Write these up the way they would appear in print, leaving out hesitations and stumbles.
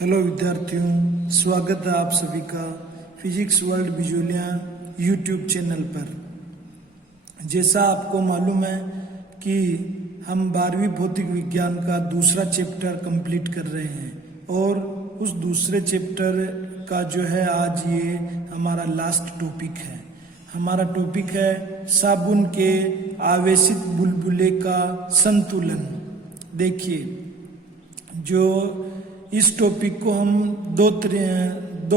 Hello विद्यार्थियों, स्वागत है आप सभी का physics world Bijolia YouTube channel पर। जैसा आपको मालूम है कि हम 12वीं भौतिक विज्ञान का दूसरा चैप्टर कंप्लीट कर रहे हैं और उस दूसरे चैप्टर का जो है आज ये हमारा लास्ट टॉपिक है। हमारा टॉपिक है साबुन के आवेशित बुलबुले का संतुलन। देखिए, जो इस टॉपिक को हम दो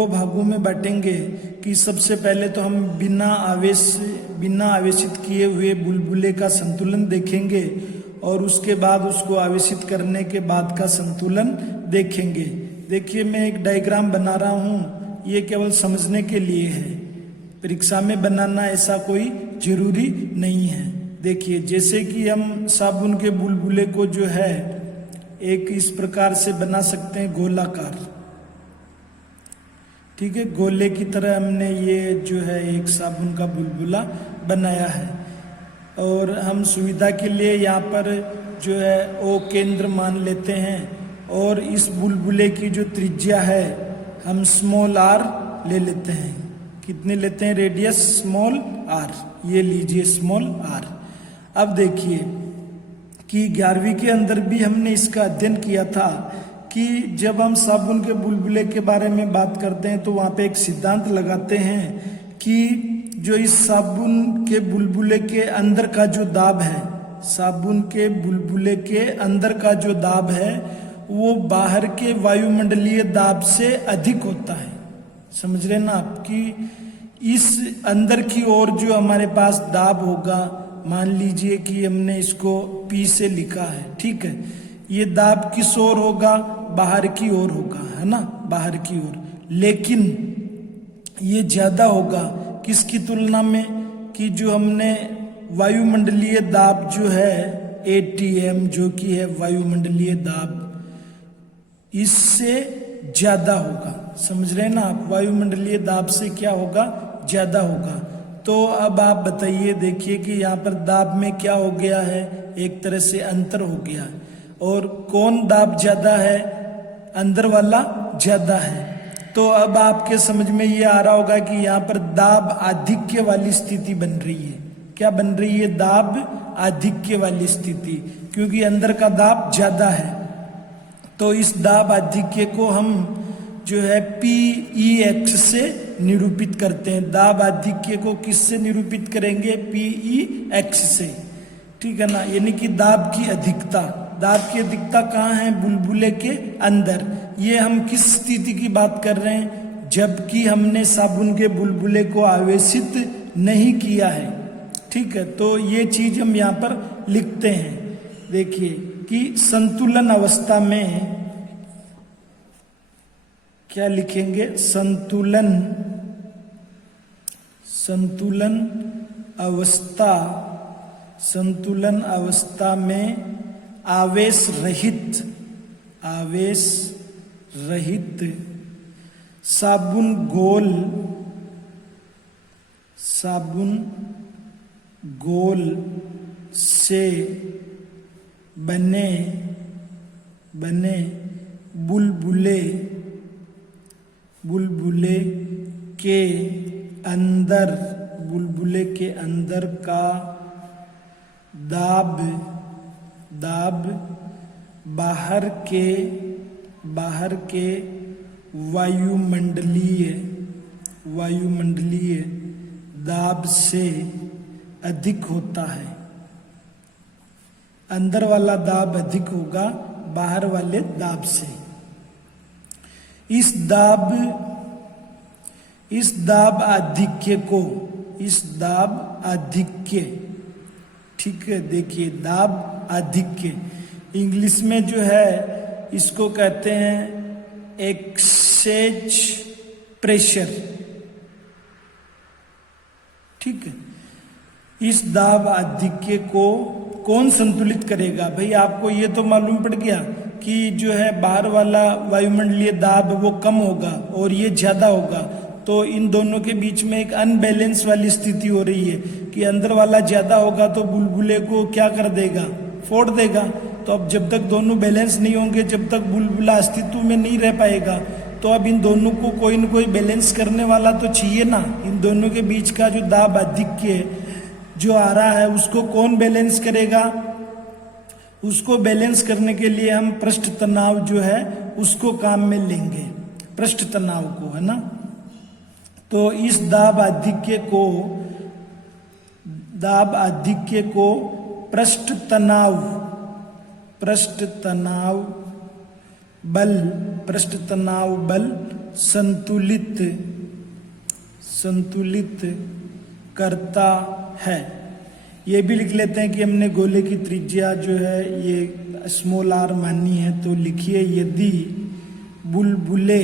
भागों में बांटेंगे कि सबसे पहले तो हम बिना आवेशित किए हुए बुलबुले का संतुलन देखेंगे और उसके बाद उसको आवेशित करने के बाद का संतुलन देखेंगे। देखिए, मैं एक डायग्राम बना रहा हूँ, ये केवल समझने के लिए है, परीक्षा में बनाना ऐसा कोई जरूरी नहीं है। देखिए, जैसे कि हम साबुन के बुलबुले को जो है एक इस प्रकार से बना सकते हैं, गोलाकार। ठीक है, गोले की तरह हमने ये जो है एक साबुन का बुलबुला बनाया है और हम सुविधा के लिए यहाँ पर जो है ओ केंद्र मान लेते हैं और इस बुलबुले की जो त्रिज्या है हम स्मॉल आर ले लेते हैं। कितने लेते हैं? रेडियस स्मॉल आर, ये लीजिए स्मॉल आर। अब देखिए कि 11वीं के अंदर भी हमने इसका अध्ययन किया था कि जब हम साबुन के बुलबुले के बारे में बात करते हैं तो वहाँ पे एक सिद्धांत लगाते हैं कि जो इस साबुन के बुलबुले के अंदर का जो दाब है, साबुन के बुलबुले के अंदर का जो दाब है वो बाहर के वायुमंडलीय दाब से अधिक होता है। समझ रहे ना आप कि इस अंदर की ओर जो हमारे पास दाब होगा, मान लीजिए कि हमने इसको P से लिखा है, ठीक है, ये दाब किस ओर होगा? बाहर की ओर होगा, है ना, बाहर की ओर। लेकिन ये ज्यादा होगा किसकी तुलना में? कि जो हमने वायुमंडलीय दाब जो है ATM, जो कि है वायुमंडलीय दाब, इससे ज्यादा होगा। समझ रहे हैं ना आप? वायुमंडलीय दाब से क्या होगा? ज्यादा होगा। तो अब आप बताइए, देखिए कि यहाँ पर दाब में क्या हो गया है? एक तरह से अंतर हो गया। और कौन दाब ज्यादा है? अंदर वाला ज्यादा है। तो अब आपके समझ में ये आ रहा होगा कि यहाँ पर दाब आधिक्य वाली स्थिति बन रही है। क्या बन रही है? दाब आधिक्य वाली स्थिति, क्योंकि अंदर का दाब ज्यादा है। तो इस दाब आधिक्य को हम जो है PEX से निरूपित करते हैं। दाब आधिक्य को किससे निरूपित करेंगे? PEX से, ठीक है ना, यानी कि दाब की अधिकता। दाब की अधिकता कहाँ है? बुलबुले के अंदर। ये हम किस स्थिति की बात कर रहे हैं? जबकि हमने साबुन के बुलबुले को आवेशित नहीं किया है, ठीक है। तो ये चीज हम यहाँ पर लिखते हैं। देखिए कि संतुलन अवस्था में क्या लिखेंगे? संतुलन अवस्था में आवेश रहित साबुन गोल से बने बुलबुले के अंदर का दाब बाहर के वायुमंडलीय दाब से अधिक होता है। अंदर वाला दाब अधिक होगा बाहर वाले दाब से। इस दाब आधिक्य, ठीक है, देखिए दाब आधिक्य इंग्लिश में जो है इसको कहते हैं एक्सेस प्रेशर, ठीक है। इस दाब आधिक्य को कौन संतुलित करेगा? भाई आपको ये तो मालूम पड़ गया कि जो है बाहर वाला वायुमंडलीय दाब वो कम होगा और ये ज्यादा होगा। तो इन दोनों के बीच में एक अनबैलेंस वाली स्थिति हो रही है कि अंदर वाला ज्यादा होगा तो बुलबुले को क्या कर देगा? फोड़ देगा। तो अब जब तक दोनों बैलेंस नहीं होंगे, जब तक बुलबुला अस्तित्व में नहीं रह पाएगा, तो अब इन दोनों को कोई न कोई बैलेंस करने वाला तो चाहिए ना। इन दोनों के बीच का जो दाब आधिक्य जो आ रहा है उसको कौन बैलेंस करेगा? उसको बैलेंस करने के लिए हम पृष्ठ तनाव जो है उसको काम में लेंगे, पृष्ठ तनाव को, है ना। तो इस दाब आधिक्य को पृष्ठ तनाव बल संतुलित करता है। ये भी लिख लेते हैं कि हमने गोले की त्रिज्या जो है ये स्मॉल r मानी है, तो लिखिए यदि बुलबुले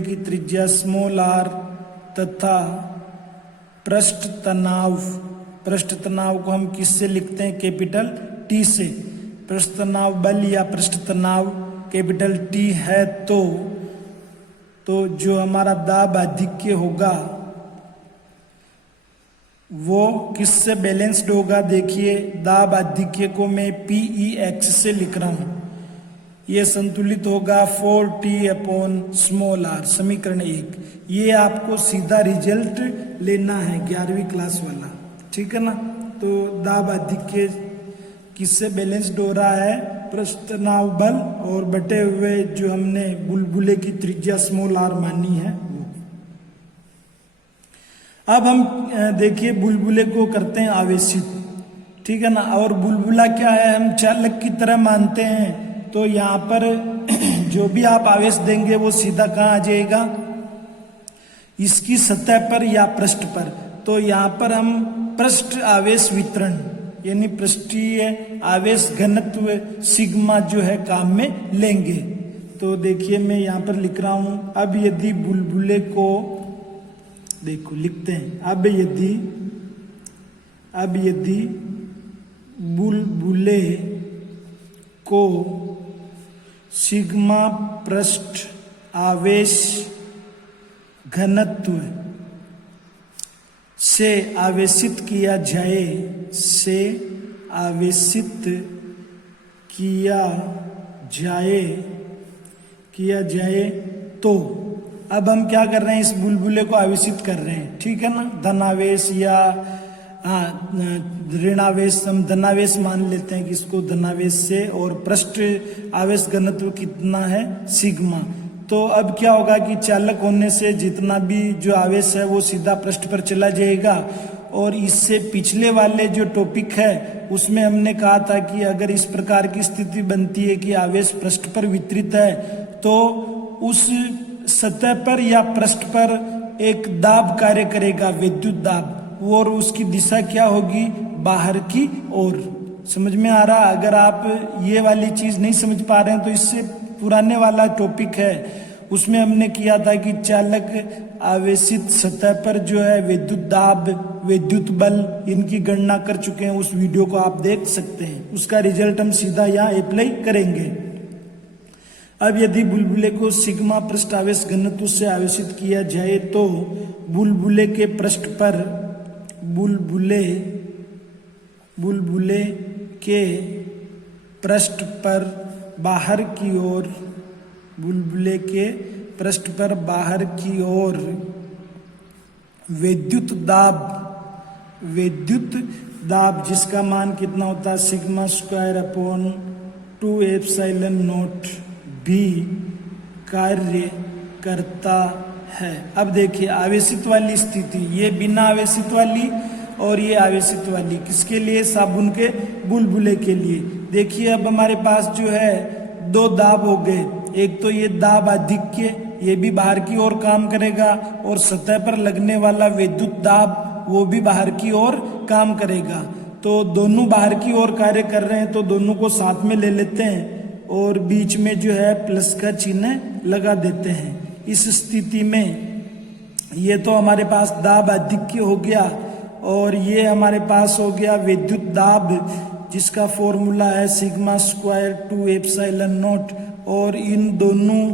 की त्रिज्या स्मॉल r तथा पृष्ठ तनाव को हम किससे लिखते हैं? कैपिटल T से। पृष्ठ तनाव बल या पृष्ठ तनाव कैपिटल T है तो जो हमारा दाब आधिक्य होगा वो किससे बैलेंस्ड होगा? देखिए, दाब आधिक्य को मैं PEX से लिख रहा हूं। ये संतुलित होगा 4T/r, समीकरण 1। ये आपको सीधा रिजल्ट लेना है 11वीं क्लास वाला, ठीक है ना। तो दाब आधिक्य किससे बैलेंस्ड हो रहा है? पृष्ठ तनाव बल और बटे हुए जो हमने बुलबुले की त्रिज्या स्मॉल r मानी है वो। अब हम देखिए बुलबुले को करते हैं आवेशित, ठीक है ना। और बुलबुला क्या है, हम चालक की तरह मानते हैं। तो यहाँ पर जो भी आप आवेश देंगे वो सीधा कहाँ आ जाएगा? इसकी सतह पर या पृष्ठ पर। तो यहाँ पर हम पृष्ठ आवेश वितरण यानी पृष्ठीय आवेश घनत्व सिग्मा जो है काम में लेंगे। तो देखिए मैं यहाँ पर लिख रहा हूं, अब यदि बुलबुले को देखो लिखते हैं, अब यदि बुलबुले को सिग्मा पृष्ठ आवेश घनत्व से आवेशित किया जाए तो अब हम क्या कर रहे हैं? इस बुलबुले को आवेशित कर रहे हैं, ठीक है ना। धनावेश या ऋणावेश, हम धनावेश मान लेते हैं कि इसको धनावेश से, और पृष्ठ आवेश घनत्व कितना है? सिग्मा। तो अब क्या होगा कि चालक होने से जितना भी जो आवेश है वो सीधा पृष्ठ पर चला जाएगा। और इससे पिछले वाले जो टॉपिक है उसमें हमने कहा था कि अगर इस प्रकार की स्थिति बनती है कि आवेश पृष्ठ पर वितरित है तो उस सतह पर या पृष्ठ पर एक दाब कार्य करेगा, विद्युत दाब, और उसकी दिशा क्या होगी? बाहर की ओर। समझ में आ रहा? अगर आप ये वाली चीज नहीं समझ पा रहे हैं तो इससे पुराने वाला टॉपिक है उसमें हमने किया था कि चालक आवेशित सतह पर जो है विद्युत दाब, विद्युत बल, इनकी गणना कर चुके हैं। उस वीडियो को आप देख सकते हैं, उसका रिजल्ट हम सीधा यहाँ अप्लाई करेंगे। अब यदि बुलबुले को सिग्मा पृष्ठ आवेश घनत्व से आवेशित किया जाए तो बुलबुले के पृष्ठ पर बुलबुले के पृष्ठ पर बाहर की ओर, बुलबुले के पृष्ठ पर बाहर की ओर विद्युत दाब जिसका मान कितना होता है? Sigma square upon 2 epsilon not भी कार्य करता है। अब देखिए आवेशित वाली स्थिति, ये बिना आवेशित वाली और ये आवेशित वाली, किसके लिए? साबुन के बुलबुले के लिए। देखिए अब हमारे पास जो है दो दाब हो गए, एक तो ये दाब आधिक्य, ये भी बाहर की ओर काम करेगा, और सतह पर लगने वाला विद्युत दाब वो भी बाहर की ओर काम करेगा। तो दोनों बाहर की ओर कार्य कर रहे हैं, तो दोनों को साथ में ले लेते हैं और बीच में जो है प्लस का चिन्ह लगा देते हैं। इस स्थिति में ये तो हमारे पास दाब आधिक्य हो गया, और ये हमारे पास हो गया विद्युत दाब जिसका फॉर्मूला है सिग्मा स्क्वायर 2 एप्सिलॉन नॉट। और इन दोनों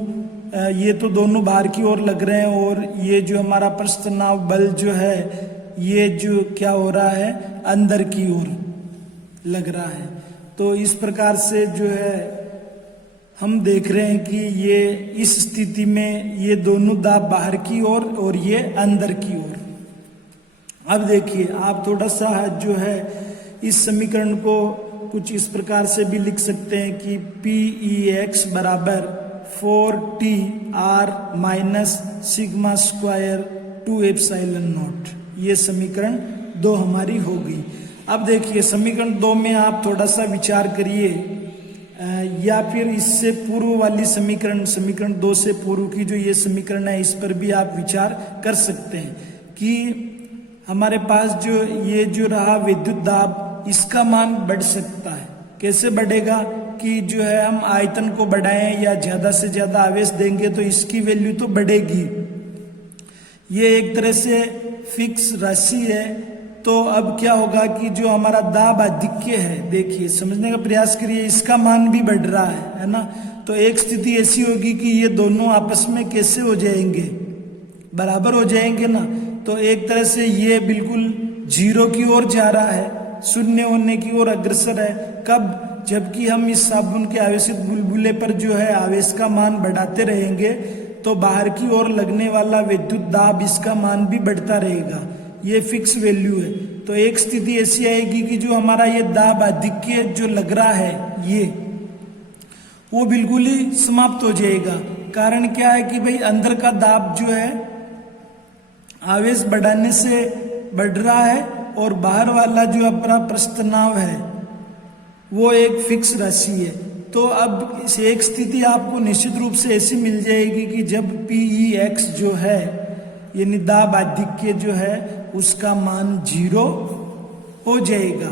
ये तो दोनों बाहर की ओर लग रहे हैं, और ये जो हमारा पृष्ठ तनाव बल जो है ये जो क्या हो रहा है, अंदर की ओर लग रहा है। तो इस प्रकार से जो है हम देख रहे हैं कि ये इस स्थिति में ये दोनों दाब बाहर की ओर और ये अंदर की ओर। अब देखिए आप थोड़ा सा जो है इस समीकरण को कुछ इस प्रकार से भी लिख सकते हैं कि PEX बराबर 4TR minus sigma square 2 epsilon not. ये समीकरण 2 हमारी हो गई। अब देखिए समीकरण 2 में आप थोड़ा सा विचार करिए, या फिर इससे पूर्व वाली समीकरण 2 से पूर्व की जो ये समीकरण है इस पर भी आप विचार कर सकते हैं कि हमारे पास जो ये जो रहा विद्युत दाब, इसका मान बढ़ सकता है। कैसे बढ़ेगा कि जो है हम आयतन को बढ़ाएं या ज्यादा से ज्यादा आवेश देंगे तो इसकी वैल्यू तो बढ़ेगी। ये एक तरह से फिक्स राशि है। तो अब क्या होगा कि जो हमारा दाब आधिक्य है, देखिए समझने का प्रयास करिए, इसका मान भी बढ़ रहा है ना। तो एक स्थिति ऐसी होगी कि ये दोनों आपस में कैसे हो जाएंगे, बराबर हो जाएंगे ना। तो एक तरह से ये बिल्कुल 0 की ओर जा रहा है, शून्य होने की ओर अग्रसर है। कब? जबकि हम इस साबुन के आवेशित बुलबुले पर जो है आवेश का मान बढ़ाते रहेंगे तो बाहर की ओर लगने वाला विद्युत दाब, इसका मान भी बढ़ता रहेगा। ये फिक्स वैल्यू है। तो एक स्थिति ऐसी आएगी कि जो हमारा ये दाब आधिक्य जो लग रहा है ये, वो बिल्कुल ही समाप्त हो जाएगा। कारण क्या है कि भाई अंदर का दाब जो है आवेश बढ़ाने से बढ़ रहा है और बाहर वाला जो अपना पृष्ठ तनाव है वो एक फिक्स राशि है। तो अब इस एक स्थिति आपको निश्चित रूप से ऐसी मिल जाएगी कि जब PEX जो है यानी दाब आधिक्य जो है उसका मान 0 हो जाएगा।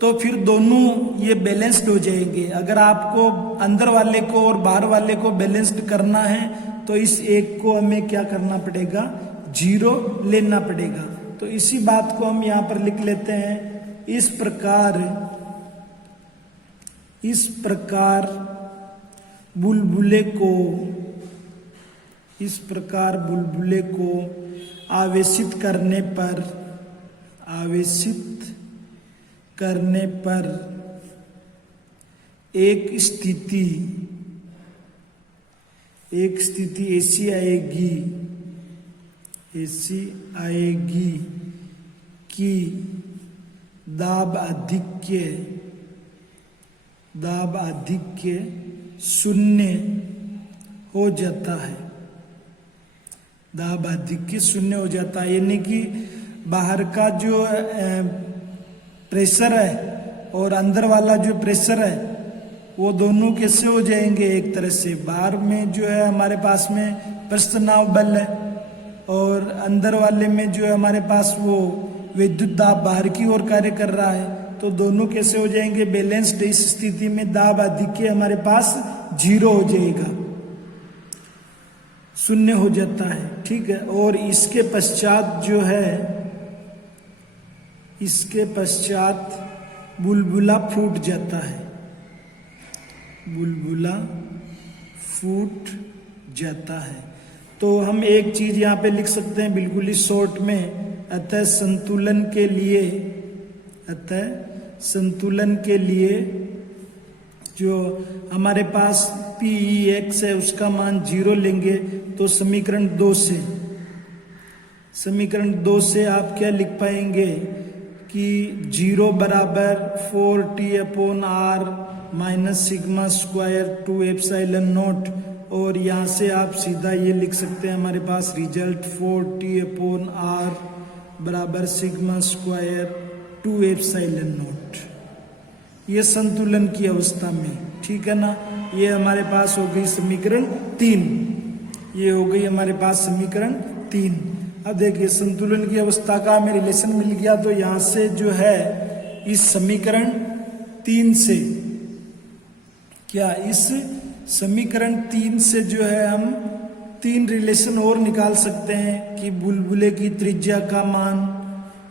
तो फिर दोनों ये बैलेंस्ड हो जाएंगे। अगर आपको अंदर वाले को और बाहर वाले को बैलेंस्ड करना है तो इस एक को हमें क्या करना पड़ेगा, 0 लेना पड़ेगा। तो इसी बात को हम यहाँ पर लिख लेते हैं। इस प्रकार बुलबुले को आवेशित करने पर एक स्थिति ऐसी आएगी कि दाब आधिक्य शून्य हो जाता है। दाब आधिक्य शून्य हो जाता है, यानी कि बाहर का जो प्रेशर है और अंदर वाला जो प्रेशर है वो दोनों कैसे हो जाएंगे, एक तरह से बाहर में जो है हमारे पास में पृष्ठ तनाव बल है और अंदर वाले में जो है हमारे पास वो विद्युत दाब बाहर की ओर कार्य कर रहा है। तो दोनों कैसे हो जाएंगे, बैलेंस्ड। इस स्थिति में दाब आधिक्य हमारे पास 0 हो जाएगा, शून्य हो जाता है, ठीक है। और इसके पश्चात बुलबुला फूट जाता है, तो हम एक चीज यहाँ पे लिख सकते हैं बिल्कुल ही शॉर्ट में, अतः संतुलन के लिए जो हमारे पास PEX है उसका मान 0 लेंगे। तो समीकरण 2 से आप क्या लिख पाएंगे कि 0 बराबर 4T/R minus sigma square 2 epsilon not. और यहाँ से आप सीधा ये लिख सकते हैं हमारे पास रिजल्ट 4T/R बराबर सिग्मा स्क्वायर 2 एप्सिलॉन नॉट। ये संतुलन की अवस्था में, ठीक है ना। ये हमारे पास हो गई समीकरण 3। ये हो गई हमारे पास समीकरण 3। अब देखिए संतुलन की अवस्था का हमें रिलेशन मिल गया। तो यहाँ से जो है इस समीकरण 3 से इस समीकरण 3 से जो है हम 3 रिलेशन और निकाल सकते हैं कि बुलबुले की त्रिज्या का मान,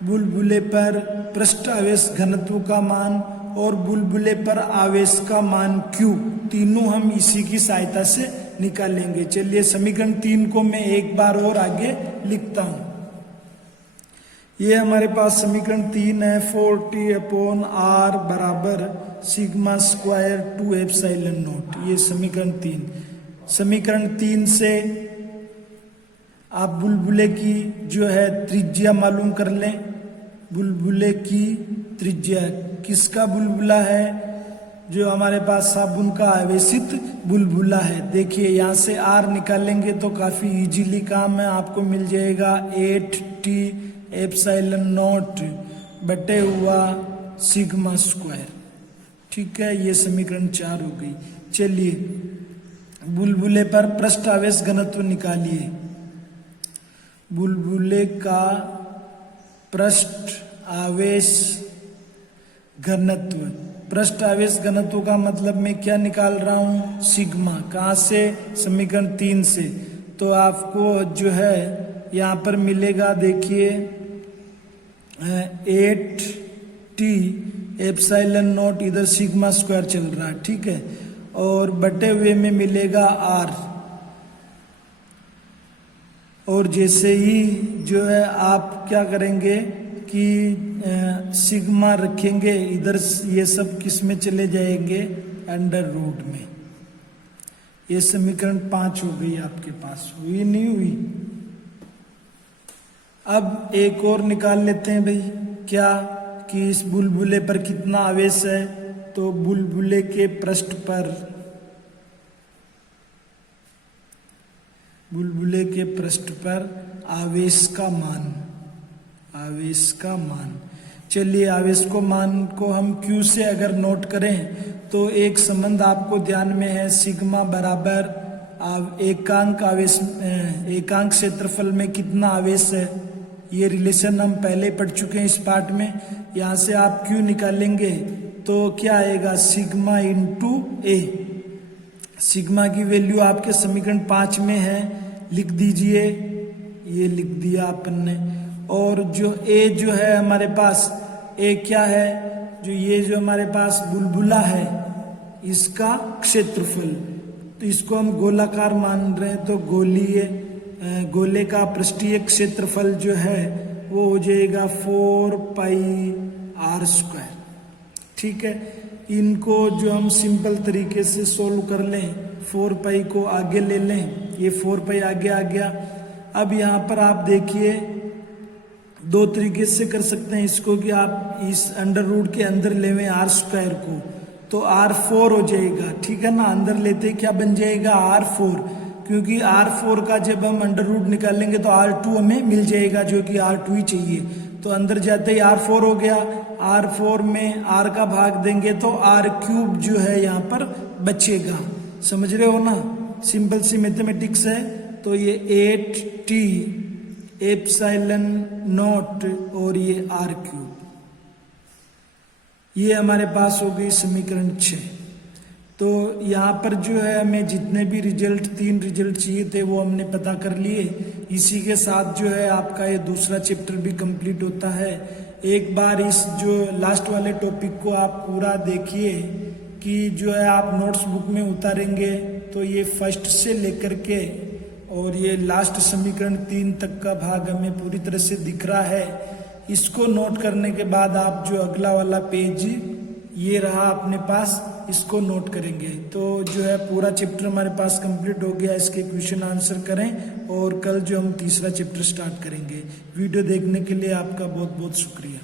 बुलबुले पर पृष्ठ आवेश घनत्व का मान और बुलबुले पर आवेश का मान Q, तीनों हम इसी की सहायता से निकालेंगे। चलिए समीकरण 3 को मैं एक बार और आगे लिखता हूं। ये हमारे पास समीकरण 3 है, 4t/r बराबर सिग्मा स्क्वायर 2 एप्सिलॉन नॉट। ये समीकरण 3। समीकरण 3 से आप बुलबुले की जो है त्रिज्या मालूम कर लें। बुलबुले की त्रिज्या, किसका बुलबुला है? जो हमारे पास साबुन का आवेशित बुलबुला है। देखिए यहाँ से r निकालेंगे तो काफी इजीली काम है, आपको मिल जाएगा 8t एप्सिलॉन नॉट बटे हुआ सिग्मा स्क्वायर। ठीक है, ये समीकरण 4 हो गई। चलिए बुलबुले पर पृष्ठ आवेश घनत्व निकालिए। बुलबुले का पृष्ठ आवेश घनत्व, पृष्ठ आवेश घनत्व का मतलब मैं क्या निकाल रहा हूं? सिग्मा। कहां से? समीकरण 3 से। तो आपको जो है यहां पर मिलेगा, देखिए 8t एप्सिलॉन नॉट, इधर सिग्मा स्क्वायर चल रहा है, ठीक है, और बटे हुए में मिलेगा r। और जैसे ही जो है आप क्या करेंगे कि सिग्मा रखेंगे इधर, ये सब किस में चले जाएंगे? अंडर रूट में। ये समीकरण 5 हो गई आपके पास। हुई नहीं हुई? अब एक और निकाल लेते हैं भाई, क्या कि इस बुलबुले पर कितना आवेश है। तो बुलबुले के पृष्ठ पर, बुलबुले के पृष्ठ पर आवेश का मान, आवेश का मान। चलिए आवेश को मान को हम Q से अगर नोट करें तो एक संबंध आपको ध्यान में है, सिग्मा बराबर एकांक आवेश, एकांक क्षेत्रफल में कितना आवेश है। ये रिलेशन हम पहले पढ़ चुके हैं इस पार्ट में। यहाँ से आप Q निकालेंगे तो क्या आएगा? सिग्मा इंटू ए। सिग्मा की वैल्यू आपके समीकरण 5 में है, लिख दीजिए। ये लिख दिया अपन ने। और जो ए जो है हमारे पास, ए क्या है? जो ये जो हमारे पास बुलबुला है इसका क्षेत्रफल, तो इसको हम गोलाकार मान रहे हैं, तो गोले का पृष्ठीय क्षेत्रफल जो है वो हो जाएगा 4πr²। ठीक है, इनको जो हम सिंपल तरीके से सोल्व कर लें, 4π को आगे ले लें, ये 4π आगे आ गया। अब यहाँ पर आप देखिए दो तरीके से कर सकते हैं इसको, कि आप इस अंडर रूट के अंदर लेवें r² को, तो r4 हो जाएगा। ठीक है ना, अंदर लेते क्या बन जाएगा? r4, क्योंकि r4 का जब हम अंडर रूट निकालेंगे तो r2 हमें मिल जाएगा, जो कि r2 ही चाहिए। तो अंदर जाते ही r4 हो गया, r4 में r का भाग देंगे तो r³ जो है यहाँ पर बचेगा। समझ रहे हो ना, सिंपल सी मैथमेटिक्स है। तो ये 8t एप्सिलॉन नॉट और ये r³, ये हमारे पास हो गई समीकरण 6। तो यहाँ पर जो है हमें जितने भी रिजल्ट, 3 रिजल्ट चाहिए थे वो हमने पता कर लिए। इसी के साथ जो है आपका ये दूसरा चैप्टर भी कंप्लीट होता है। एक बार इस जो लास्ट वाले टॉपिक को आप पूरा देखिए, कि जो है आप नोट्स बुक में उतारेंगे तो ये फर्स्ट से लेकर के और ये लास्ट समीकरण 3 तक का भाग हमें पूरी तरह से दिख रहा है। इसको नोट करने के बाद आप जो अगला वाला पेज ये रहा अपने पास, इसको नोट करेंगे तो जो है पूरा चैप्टर हमारे पास कंप्लीट हो गया। इसके क्वेश्चन आंसर करें और कल जो हम तीसरा चैप्टर स्टार्ट करेंगे। वीडियो देखने के लिए आपका बहुत बहुत शुक्रिया।